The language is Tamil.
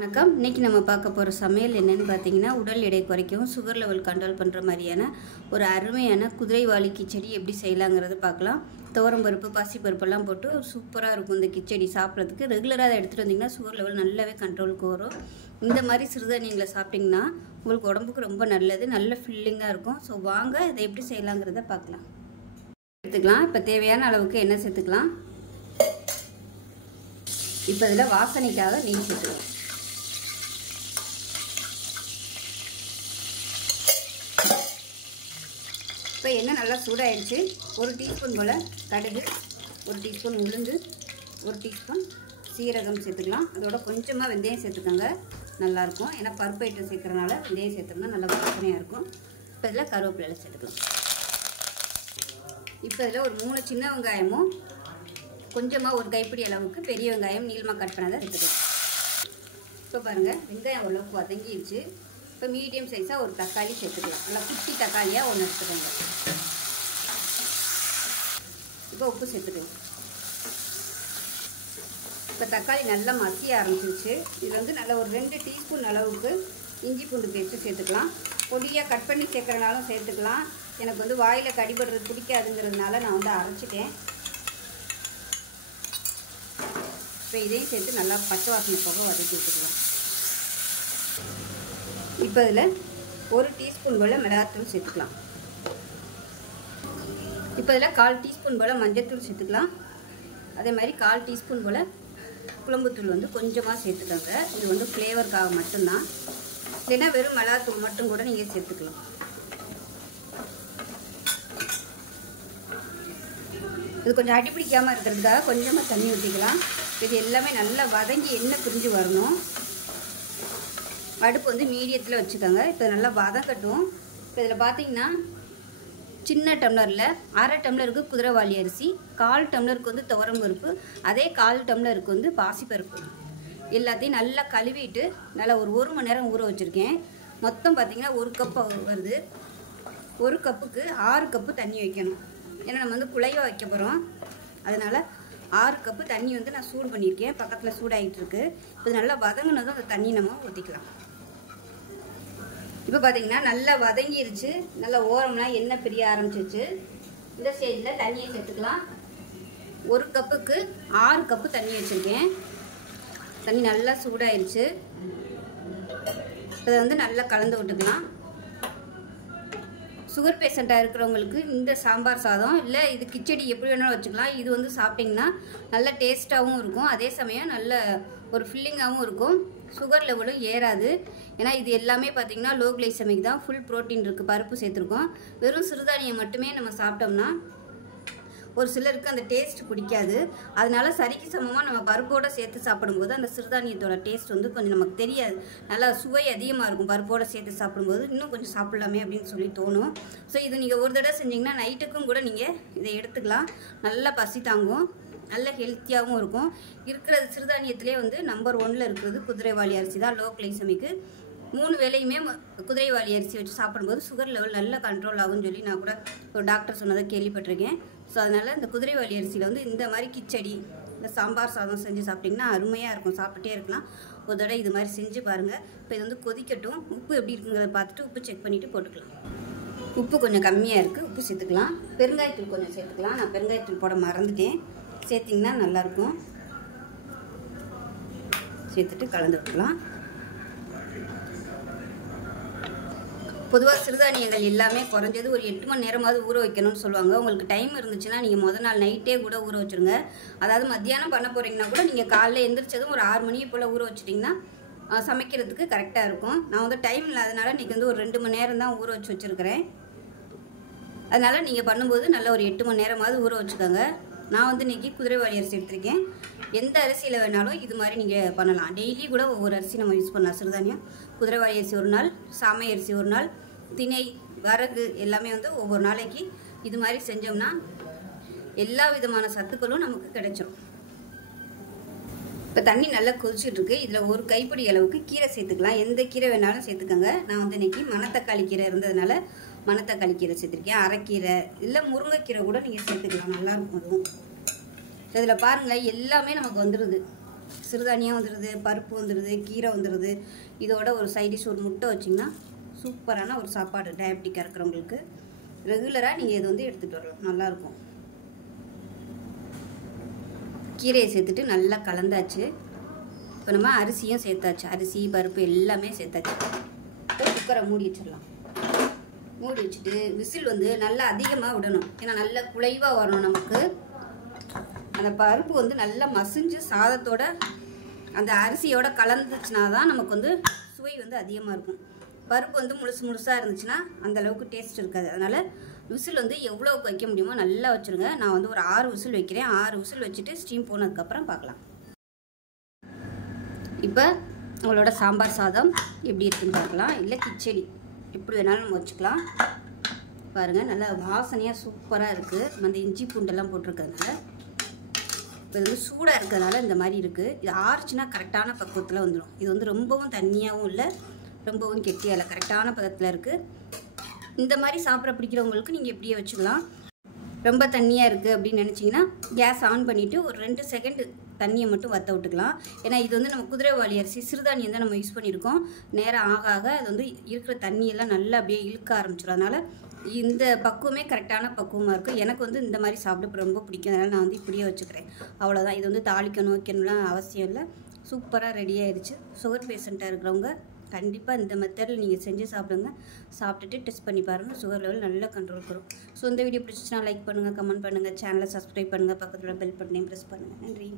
வணக்கம். இன்னைக்கு நம்ம பார்க்க போகிற சமையல் என்னன்னு பார்த்தீங்கன்னா, உடல் எடை குறைக்கவும் சுகர் லெவல் கண்ட்ரோல் பண்ணுற மாதிரியான ஒரு அருமையான குதிரைவாலி கிச்சடி எப்படி செய்யலாங்கிறத பார்க்கலாம். துவரம்பருப்பு, பாசிப்பருப்பெல்லாம் போட்டு சூப்பராக இருக்கும் இந்த கிச்சடி சாப்பிட்றதுக்கு. ரெகுலராக அதை எடுத்துகிட்டு வந்தீங்கன்னா சுகர் லெவல் நல்லாவே கண்ட்ரோலுக்கு வரும். இந்த மாதிரி சிறுதானியங்களை சாப்பிட்டிங்கன்னா உங்களுக்கு உடம்புக்கு ரொம்ப நல்லது, நல்ல ஃபில்லிங்காக இருக்கும். ஸோ வாங்க இதை எப்படி செய்யலாங்கிறத பார்க்கலாம். எடுத்துக்கலாம். இப்போ தேவையான அளவுக்கு எண்ணெய் சேர்த்துக்கலாம். இப்போ இதில் வாசனைக்காக நெய் சேர்த்துக்கலாம். இப்போ எண்ணெய் நல்லா சூடாகிடுச்சு. 1 டீஸ்பூன் போல் கடுகு, 1 டீஸ்பூன் உளுந்து, 1 டீஸ்பூன் சீரகம் சேர்த்துக்கலாம். அதோட கொஞ்சமாக வெந்தயம் சேர்த்துக்கோங்க, நல்லாயிருக்கும். ஏன்னா பருப்பு ஐட்டம் சேர்க்குறனால வெந்தயம் சேர்த்தோம்னா நல்லா வாசனையாக இருக்கும். இப்போ இதில் கருவேப்பிலை சேர்த்துக்கலாம். இப்போ இதில் ஒரு 3 சின்ன வெங்காயமும் கொஞ்சமாக ஒரு கைப்பிடி அளவுக்கு பெரிய வெங்காயம் நீளமாக கட் பண்ணதை எடுத்துக்கலாம். இப்போ பாருங்கள், வெங்காயம் ஓரளவுக்கு வதங்கிடுச்சு. இப்போ மீடியம் சைஸாக ஒரு தக்காளி சேர்த்துக்கலாம். நல்லா குட்டி தக்காளியாக ஒன்று எடுத்துக்கோங்க. இப்போ உப்பு சேர்த்துக்கலாம். இப்போ தக்காளி நல்லா மசிய ஆரம்பிச்சிருச்சு. இதில் நல்லா ஒரு 2 டீஸ்பூன் அளவுக்கு இஞ்சி பூண்டு பேஸ்ட்டு சேர்த்துக்கலாம். பொடியாக கட் பண்ணி சேர்க்குறனாலும் சேர்த்துக்கலாம். எனக்கு வாயில் கடிபடுறது பிடிக்காதுங்கிறதுனால நான் அரைச்சிட்டேன். இப்போ இதையும் சேர்த்து நல்லா பச்சை வாசனை போக வதக்கி விட்டுக்கலாம். இப்போ இதில் 1 டீஸ்பூன் போல் மிளகாத்தூள் சேர்த்துக்கலாம். இப்போ இதில் 1/4 டீஸ்பூன் போல் மஞ்சள்தூள் சேர்த்துக்கலாம். அதே மாதிரி 1/4 டீஸ்பூன் போல் குழம்புத்தூள் கொஞ்சமாக சேர்த்துக்கோங்க. இது ஃப்ளேவருக்காக மட்டும்தான். இல்லைன்னா வெறும் மிளகாத்தூள் மட்டும் கூட நீங்கள் சேர்த்துக்கலாம். இது கொஞ்சம் அடிப்பிடிக்காமல் இருக்கிறதுக்காக கொஞ்சமாக தண்ணி ஊற்றிக்கலாம். இது எல்லாமே நல்லா வதங்கி எண்ணெய் பிரிஞ்சு வரணும். அடுப்பு மீடியத்தில் வச்சுக்கோங்க. இப்போ நல்லா வதக்கட்டும். இப்போ இதில் பார்த்தீங்கன்னா சின்ன டம்ளரில் 1/2 டம்ளருக்கு குதிரைவாலி அரிசி, 1/4 டம்ளருக்கு துவரம்பருப்பு, அதே 1/4 டம்ளருக்கு பாசிப்பருப்பு எல்லாத்தையும் நல்லா கழுவிட்டு நல்லா ஒரு 1 மணி நேரம் ஊற வச்சுருக்கேன். மொத்தம் பார்த்திங்கன்னா 1 கப் வருது. 1 கப்புக்கு 6 கப்பு தண்ணி வைக்கணும். ஏன்னா நம்ம குழைய வைக்க போகிறோம். அதனால் 6 கப்பு தண்ணி நான் சூடு பண்ணியிருக்கேன். பக்கத்தில் சூடாகிட்டு இருக்கு. இப்போ நல்லா வதங்கினதும் அந்த தண்ணி நம்ம ஊற்றிக்கலாம். இப்போ பார்த்தீங்கன்னா நல்லா வதங்கிருச்சு. நல்லா ஓரம்லாம் எண்ணெய் பிரிய ஆரம்பிச்சிருச்சு. இந்த ஸ்டேஜில் தண்ணியை சேர்த்துக்கலாம். 1 கப்புக்கு 6 கப்பு தண்ணி வச்சுருக்கேன். தண்ணி நல்லா சூடாயிருச்சு. இதை நல்லா கலந்து விட்டுக்கலாம். சுகர் பேஷண்ட்டாக இருக்கிறவங்களுக்கு இந்த சாம்பார் சாதம் இல்லை இது கிச்சடி எப்படி வேணாலும் வச்சுக்கலாம். இது சாப்பிட்டிங்கன்னா நல்ல டேஸ்ட்டாகவும் இருக்கும். அதே சமயம் நல்ல ஒரு ஃபில்லிங்காகவும் இருக்கும். சுகர் லெவலும் ஏறாது. ஏன்னா இது எல்லாமே பார்த்திங்கன்னா லோ கிளைசமிக் தான். ஃபுல் ப்ரோட்டீன் இருக்குது. பருப்பு சேர்த்துருக்கோம். வெறும் சிறுதானியம் மட்டுமே நம்ம சாப்பிட்டோம்னா ஒரு சிலருக்கு அந்த டேஸ்ட் பிடிக்காது. அதனால சரிக்கு சமமாக நம்ம பருப்போடு சேர்த்து சாப்பிடும்போது அந்த சிறுதானியத்தோட டேஸ்ட் கொஞ்சம் நமக்கு தெரியாது. நல்லா சுவை அதிகமாக இருக்கும். பருப்போடு சேர்த்து சாப்பிடும்போது இன்னும் கொஞ்சம் சாப்பிட்லாமே அப்படின்னு சொல்லி தோணும். ஸோ இது நீங்கள் ஒரு தடவை செஞ்சிங்கன்னா நைட்டுக்கும் கூட நீங்கள் இதை எடுத்துக்கலாம். நல்லா பசி தாங்கும், நல்ல ஹெல்த்தியாகவும் இருக்கும். இருக்கிறது சிறுதானியத்திலே நம்பர் 1ல் இருக்கிறது குதிரைவாலி அரிசி தான். லோ கிளைசமிக்கு 3 வேளையுமே குதிரைவாலி அரிசி வச்சு சாப்பிடும்போது சுகர் லெவல் நல்லா கண்ட்ரோல் ஆகும்னு சொல்லி நான் கூட ஒரு டாக்டர் சொன்னதை கேள்விப்பட்டிருக்கேன். ஸோ அதனால் இந்த குதிரைவாலி அரிசியில் இந்த மாதிரி கிச்சடி இந்த சாம்பார் சாதம் செஞ்சு சாப்பிட்டிங்கன்னா அருமையாக இருக்கும். சாப்பிட்டுட்டே இருக்கலாம். ஒரு தடவை இது மாதிரி செஞ்சு பாருங்கள். இப்போ இது கொதிக்கட்டும். உப்பு எப்படி இருக்குங்கிறத பார்த்துட்டு உப்பு செக் பண்ணிவிட்டு போட்டுக்கலாம். உப்பு கொஞ்சம் கம்மியாக இருக்குது. உப்பு சேர்த்துக்கலாம். பெருங்காயத்தூள் கொஞ்சம் சேர்த்துக்கலாம். நான் பெருங்காயத்தூள் போட மறந்துட்டேன். சேர்த்திங்கன்னா நல்லாயிருக்கும். சேர்த்துட்டு கலந்து விட்டுக்கலாம். பொதுவாக சிறுதானியங்கள் எல்லாமே குறைஞ்சது ஒரு 8 மணி நேரமாவது ஊற வைக்கணும்னு சொல்லுவாங்க. உங்களுக்கு டைம் இருந்துச்சுன்னா நீங்கள் முதல் நாள் நைட்டே கூட ஊற வச்சுருங்க. அதாவது மத்தியானம் பண்ண போகிறீங்கன்னா கூட நீங்கள் காலையில் எந்திரிச்சதும் ஒரு 6 மணியை போல் ஊற வச்சிட்டிங்கன்னா சமைக்கிறதுக்கு கரெக்டாக இருக்கும். நான் டைம் இல்லாதனால இன்றைக்கி ஒரு 2 மணி நேரம் தான் ஊற வச்சுருக்கிறேன். அதனால் நீங்கள் பண்ணும்போது நல்லா ஒரு 8 மணி நேரமாவது ஊற வச்சுக்கோங்க. நான் இன்றைக்கி குதிரைவாலி அரிசி எடுத்திருக்கேன். எந்த அரிசியில் வேணாலும் இது மாதிரி நீங்கள் பண்ணலாம். டெய்லி கூட ஒவ்வொரு அரிசி நம்ம யூஸ் பண்ணலாம். சிறுதானியம் குதிரைவாலி அரிசி ஒரு நாள், சாமை அரிசி ஒரு நாள், திணை, வரகு எல்லாமே ஒவ்வொரு நாளைக்கு இது மாதிரி செஞ்சோம்னா எல்லா விதமான சத்துக்களும் நமக்கு கிடைச்சிடும். இப்போ தண்ணி நல்லா கொதிச்சுட்ருக்கு. இதில் ஒரு கைப்பிடி அளவுக்கு கீரை சேர்த்துக்கலாம். எந்த கீரை வேணாலும் சேர்த்துக்கோங்க. நான் இன்றைக்கி மணத்தக்காளி கீரை இருந்ததுனால மணத்தக்காளி கீரை சேர்த்துருக்கேன். அரைக்கீரை இல்லை முருங்கைக்கீரை கூட நீங்கள் சேர்த்துக்கலாம். நல்லாயிருக்கும். அதுவும் இதில் பாருங்கள் எல்லாமே நமக்கு வந்துடுது. சிறுதானியம் வந்துடுது, பருப்பு வந்துடுது, கீரை வந்துடுது. இதோட ஒரு சைடிஷ் ஒரு முட்டை வச்சிங்கன்னா சூப்பரான ஒரு சாப்பாடு. டயபெட்டிக்காக இருக்கிறவங்களுக்கு ரெகுலராக நீங்கள் இது வந்து எடுத்துகிட்டு வரலாம், நல்லாயிருக்கும். கீரையை சேர்த்துட்டு நல்லா கலந்தாச்சு. இப்போ நம்ம அரிசியும் சேர்த்தாச்சு, அரிசி பருப்பு எல்லாமே சேர்த்தாச்சு. குக்கரை மூடி வச்சிடலாம். மூடி வச்சுட்டு விசில் வந்து நல்லா அதிகமாக விடணும், ஏன்னா நல்லா குழைவாக வரணும். நமக்கு அந்த பருப்பு வந்து நல்லா மசிஞ்சு சாதத்தோட அந்த அரிசியோட கலந்துச்சுனா தான் நமக்கு வந்து சுவை வந்து அதிகமாக இருக்கும். பருப்பு வந்து முழுசாக இருந்துச்சுன்னா அந்தளவுக்கு டேஸ்ட் இருக்காது. அதனால் விசில் வந்து எவ்வளோக்கு வைக்க முடியுமோ நல்லா வச்சுருங்க. நான் வந்து ஒரு 6 விசில் வைக்கிறேன். 6 விசில் வச்சுட்டு ஸ்டீம் போனதுக்கப்புறம் பார்க்கலாம். இப்போ உங்களோட சாம்பார் சாதம் எப்படி இருக்குன்னு பார்க்கலாம். இல்லை கிச்சடி எப்படி வேணாலும் நம்ம வச்சுக்கலாம். பாருங்கள், நல்லா வாசனையாக சூப்பராக இருக்குது. அந்த இஞ்சி பூண்டெல்லாம் போட்டிருக்கிறதுனால. இப்போ இது வந்து சூடாக இருக்கிறதுனால இந்த மாதிரி இருக்குது. இது ஆறுச்சுன்னா கரெக்டான பக்குவத்தில் வந்துடும். இது வந்து ரொம்பவும் தண்ணியாகவும் இல்லை, ரொம்பவும் கெட்டியாக இல்லை, கரெக்டான பதத்தில் இருக்குது. இந்த மாதிரி சாப்பிட பிடிக்கிறவங்களுக்கு நீங்கள் இப்படியே வச்சுக்கலாம். ரொம்ப தண்ணியாக இருக்குது அப்படின்னு நினச்சிங்கன்னா கேஸ் ஆன் பண்ணிவிட்டு ஒரு 2 செகண்டு தண்ணியை மட்டும் வற்ற விட்டுக்கலாம். ஏன்னா இது வந்து நம்ம குதிரைவாளி அரிசி சிறுதானியம் தான் நம்ம யூஸ் பண்ணியிருக்கோம். நேரம் ஆக ஆக அது வந்து இருக்கிற தண்ணியெல்லாம் நல்லா அப்படியே இழுக்க ஆரம்பிச்சிடும். அதனால் இந்த பக்குவமே கரெக்டான பக்குவமாக இருக்கும். எனக்கு வந்து இந்த மாதிரி சாப்பிட ரொம்ப பிடிக்கும். அதனால் நான் வந்து இப்படியே வச்சுக்கிறேன். அவ்வளோதான். இது வந்து தாளிக்கணும் வைக்கணும்லாம் அவசியம் இல்லை. சூப்பராக ரெடி ஆயிடுச்சு. சுகர் பேஷண்ட்டாக இருக்கிறவங்க கண்டிப்பாக இந்த மெத்தடில் நீங்கள் செஞ்சு சாப்பிடுங்க. சாப்பிட்டுட்டு டெஸ்ட் பண்ணி பாருங்கள், சுகர் லெவல் நல்லா கண்ட்ரோல் வரும். ஸோ இந்த வீடியோ பிடிச்சிச்சுன்னா லைக் பண்ணுங்கள், கமெண்ட் பண்ணுங்கள், சேனலை சப்ஸ்கிரைப் பண்ணுங்கள், பக்கத்தில் பெல் பட்டனையும் ப்ரெஸ் பண்ணுங்கள். நன்றி.